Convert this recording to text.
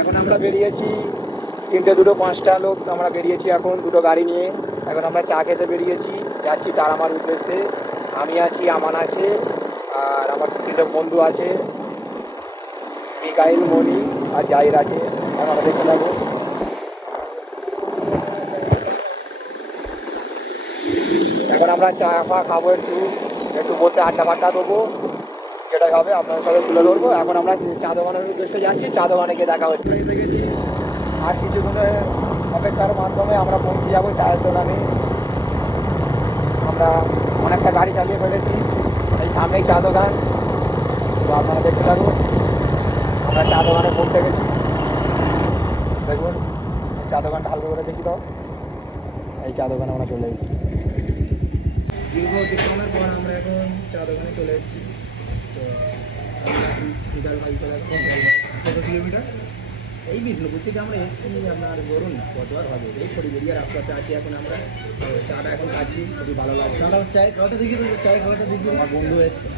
এখন আমরা বেরিয়েছি 3টে 2টো 5টা লোক আমরা বেরিয়েছি এখন 2টো গাড়ি নিয়ে। এখন আমরা চা খেতে বেরিয়েছি, যাচ্ছি তার আমার উদ্দেশ্যে। আমি আছি, আমান আছে, আর আমার 3জন বন্ধু আছে, মিকাইল, মনি আর জাহির আছে। আমরা দেখতে থাকবো। এখন আমরা চা ফা খাবো, একটু একটু বসে আড্ডা ফাড্ডা দেবো, যেটাই হবে আপনাদের সাথে তুলে ধরবো। এখন আমরা চা দোকানের উদ্দেশ্যে যাচ্ছি, চা দোকানে গিয়ে দেখা হচ্ছে। এসে গেছি, আর কিছুক্ষণের অপেক্ষার মাধ্যমে আমরা পৌঁছে যাবো চায়ের দোকানে। আমরা অনেকটা গাড়ি চালিয়ে ফেলেছি, এই সামনেই চা দোকান, তো আপনারা দেখতে থাকুন। আমরা চা দোকানে পৌঁছে গেছি, দেখুন এই চা দোকানটা হালকা করে দেখি দাও। এই চা দোকানে আমরা চলে এসেছি, দীর্ঘ অতিক্রমের পর আমরা এখন চা দোকানে চলে এসেছি। তো আমি আছি বিকাল ভাই, কত কিলোমিটার? এই বিষ্ণুপুর থেকে আমরা এসেছি, আপনার ধরুন কত আর হবে, এই খড়িবেড়িয়ার আশপাশে আছি এখন আমরা। তো চাটা এখন খাচ্ছি, খুবই ভালো লাগছে। চায়ের খাওয়াটা দেখি, চায়ের খাওয়াটা দেখি, আমার বন্ধু এসছে।